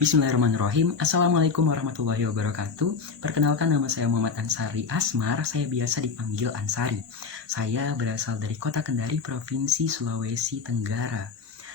Bismillahirrahmanirrahim. Assalamualaikum warahmatullahi wabarakatuh. Perkenalkan, nama saya Muhammad Ansari Asmar. Saya biasa dipanggil Ansari. Saya berasal dari Kota Kendari, Provinsi Sulawesi Tenggara.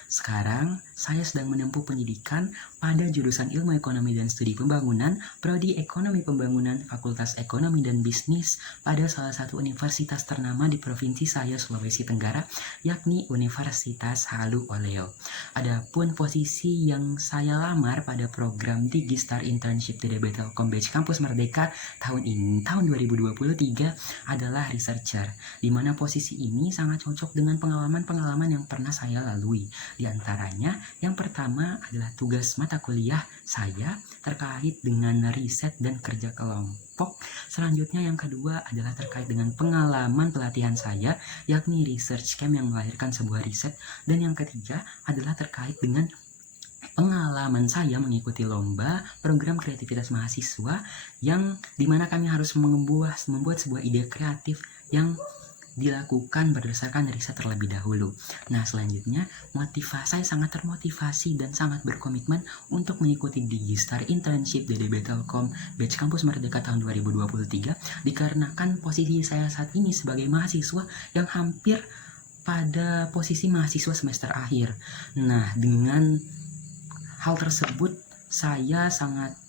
Sekarang saya sedang menempuh pendidikan pada jurusan Ilmu Ekonomi dan Studi Pembangunan, Prodi Ekonomi Pembangunan, Fakultas Ekonomi dan Bisnis pada salah satu universitas ternama di provinsi saya, Sulawesi Tenggara, yakni Universitas Halu Oleo. Adapun posisi yang saya lamar pada program Digistar Internship TDB Telkom Batch Kampus Merdeka tahun 2023 adalah researcher, di mana posisi ini sangat cocok dengan pengalaman-pengalaman yang pernah saya lalui. Di antaranya, yang pertama adalah tugas mata kuliah saya terkait dengan riset dan kerja kelompok. Selanjutnya yang kedua adalah terkait dengan pengalaman pelatihan saya, yakni research camp yang melahirkan sebuah riset. Dan yang ketiga adalah terkait dengan pengalaman saya mengikuti lomba program kreativitas mahasiswa yang dimana kami harus membuat sebuah ide kreatif yang dilakukan berdasarkan riset terlebih dahulu. Nah, selanjutnya saya sangat termotivasi dan sangat berkomitmen untuk mengikuti Digistar Internship DDB Telkom Batch Kampus Merdeka tahun 2023 dikarenakan posisi saya saat ini sebagai mahasiswa yang hampir pada posisi mahasiswa semester akhir. Nah, dengan hal tersebut saya sangat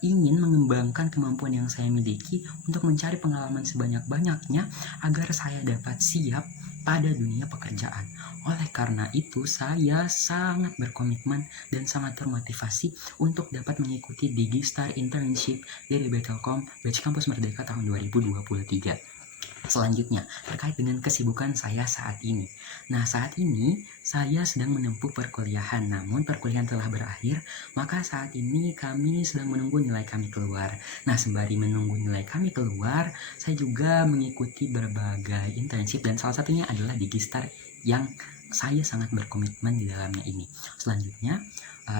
ingin mengembangkan kemampuan yang saya miliki untuk mencari pengalaman sebanyak-banyaknya agar saya dapat siap pada dunia pekerjaan. Oleh karena itu, saya sangat berkomitmen dan sangat termotivasi untuk dapat mengikuti Digistar Internship dari Telkom Batch Kampus Merdeka tahun 2023. Selanjutnya, terkait dengan kesibukan saya saat ini. Nah, saat ini saya sedang menempuh perkuliahan, namun perkuliahan telah berakhir, maka saat ini kami sedang menunggu nilai kami keluar. Nah, sembari menunggu nilai kami keluar, saya juga mengikuti berbagai internship dan salah satunya adalah Digistar yang saya sangat berkomitmen di dalamnya ini. Selanjutnya,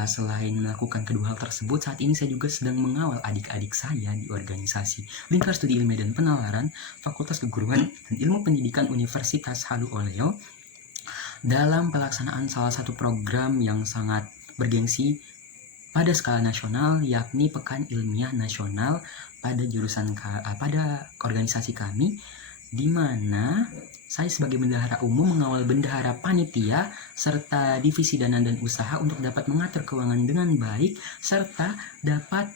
selain melakukan kedua hal tersebut, saat ini saya juga sedang mengawal adik-adik saya di organisasi Lingkar Studi Ilmu dan Penalaran Fakultas Keguruan dan Ilmu Pendidikan Universitas Halu Oleo dalam pelaksanaan salah satu program yang sangat bergengsi pada skala nasional, yakni Pekan Ilmiah Nasional pada pada organisasi kami, di mana saya sebagai bendahara umum mengawal bendahara panitia serta divisi dana dan usaha untuk dapat mengatur keuangan dengan baik serta dapat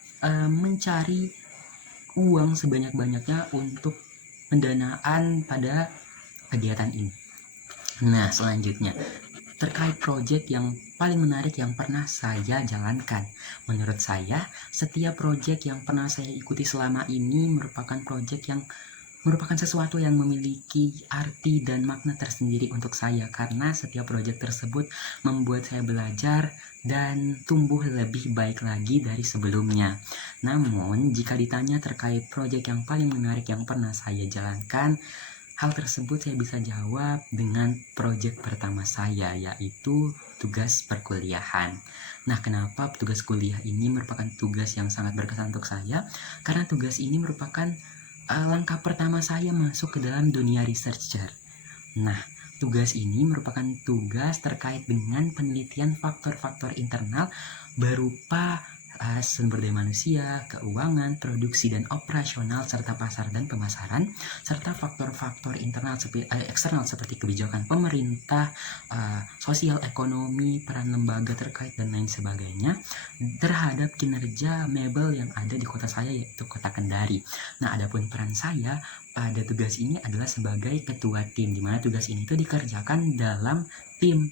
mencari uang sebanyak-banyaknya untuk pendanaan pada kegiatan ini. Nah, selanjutnya terkait proyek yang paling menarik yang pernah saya jalankan. Menurut saya, setiap proyek yang pernah saya ikuti selama ini merupakan sesuatu yang memiliki arti dan makna tersendiri untuk saya, karena setiap proyek tersebut membuat saya belajar dan tumbuh lebih baik lagi dari sebelumnya. Namun, jika ditanya terkait proyek yang paling menarik yang pernah saya jalankan, hal tersebut saya bisa jawab dengan proyek pertama saya, yaitu tugas perkuliahan. Nah, kenapa tugas kuliah ini merupakan tugas yang sangat berkesan untuk saya? Karena tugas ini merupakan langkah pertama saya masuk ke dalam dunia researcher. Nah, tugas ini merupakan tugas terkait dengan penelitian faktor-faktor internal berupa sumber daya manusia, keuangan, produksi dan operasional, serta pasar dan pemasaran, serta faktor-faktor eksternal seperti kebijakan pemerintah, sosial ekonomi, peran lembaga terkait dan lain sebagainya terhadap kinerja mebel yang ada di kota saya, yaitu Kota Kendari. Nah, adapun peran saya pada tugas ini adalah sebagai ketua tim, di mana tugas ini itu dikerjakan dalam tim.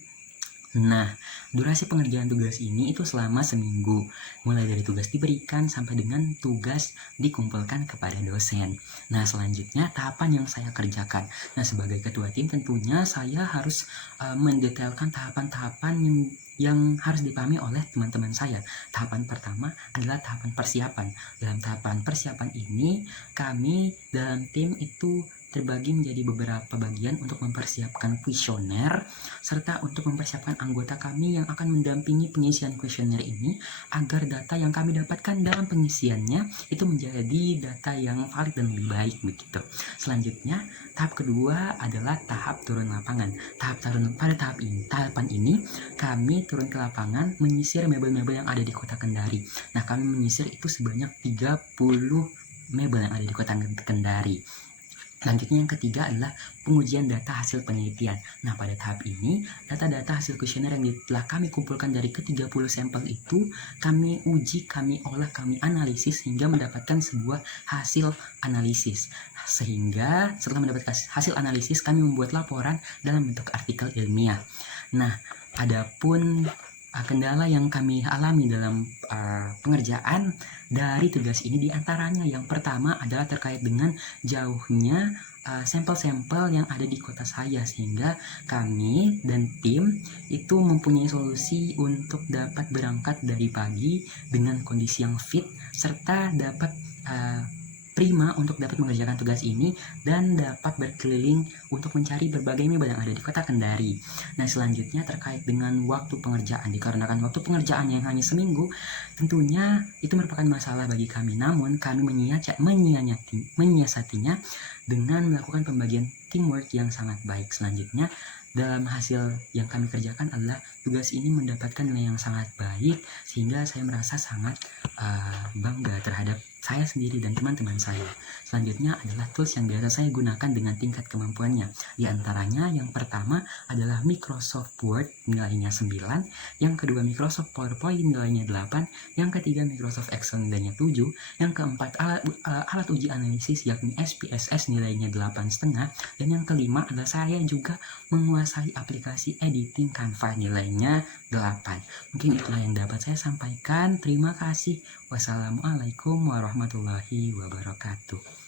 Nah, durasi pengerjaan tugas ini itu selama seminggu, mulai dari tugas diberikan sampai dengan tugas dikumpulkan kepada dosen. Nah, selanjutnya tahapan yang saya kerjakan. Nah, sebagai ketua tim tentunya saya harus mendetailkan tahapan-tahapan yang harus dipahami oleh teman-teman saya. Tahapan pertama adalah tahapan persiapan. Dalam tahapan persiapan ini, kami dalam tim itu terbagi menjadi beberapa bagian untuk mempersiapkan kuesioner, serta untuk mempersiapkan anggota kami yang akan mendampingi pengisian kuesioner ini, agar data yang kami dapatkan dalam pengisiannya itu menjadi data yang valid dan lebih baik begitu. Selanjutnya, tahap kedua adalah tahap turun lapangan. Pada tahapan ini kami turun ke lapangan menyisir mebel-mebel yang ada di Kota Kendari. Nah, kami menyisir itu sebanyak 30 mebel yang ada di Kota Kendari. Selanjutnya yang ketiga adalah pengujian data hasil penelitian. Nah, pada tahap ini, data-data hasil kuesioner yang telah kami kumpulkan dari ke-30 sampel itu, kami uji, kami olah, kami analisis hingga mendapatkan sebuah hasil analisis. Sehingga setelah mendapatkan hasil analisis, kami membuat laporan dalam bentuk artikel ilmiah. Nah, adapun kendala yang kami alami dalam pengerjaan dari tugas ini diantaranya yang pertama adalah terkait dengan jauhnya sampel-sampel yang ada di kota saya, sehingga kami dan tim itu mempunyai solusi untuk dapat berangkat dari pagi dengan kondisi yang fit serta dapat prima untuk dapat mengerjakan tugas ini dan dapat berkeliling untuk mencari berbagai mebel yang ada di Kota Kendari. Nah, selanjutnya terkait dengan waktu pengerjaan. Dikarenakan waktu pengerjaan yang hanya seminggu, tentunya itu merupakan masalah bagi kami. Namun, kami menyiasatinya dengan melakukan pembagian teamwork yang sangat baik. Selanjutnya, dalam hasil yang kami kerjakan adalah tugas ini mendapatkan nilai yang sangat baik, sehingga saya merasa sangat bangga terhadap saya sendiri dan teman-teman saya. Selanjutnya adalah tools yang biasa saya gunakan dengan tingkat kemampuannya. Di antaranya yang pertama adalah Microsoft Word nilainya 9, yang kedua Microsoft PowerPoint nilainya 8, yang ketiga Microsoft Excel nilainya 7, yang keempat alat uji analisis yakni SPSS nilainya 8,5, dan yang kelima adalah saya juga menguasai aplikasi editing Canva nilainya 8. Mungkin itulah yang dapat saya sampaikan. Terima kasih. Wassalamualaikum warahmatullahi wabarakatuh.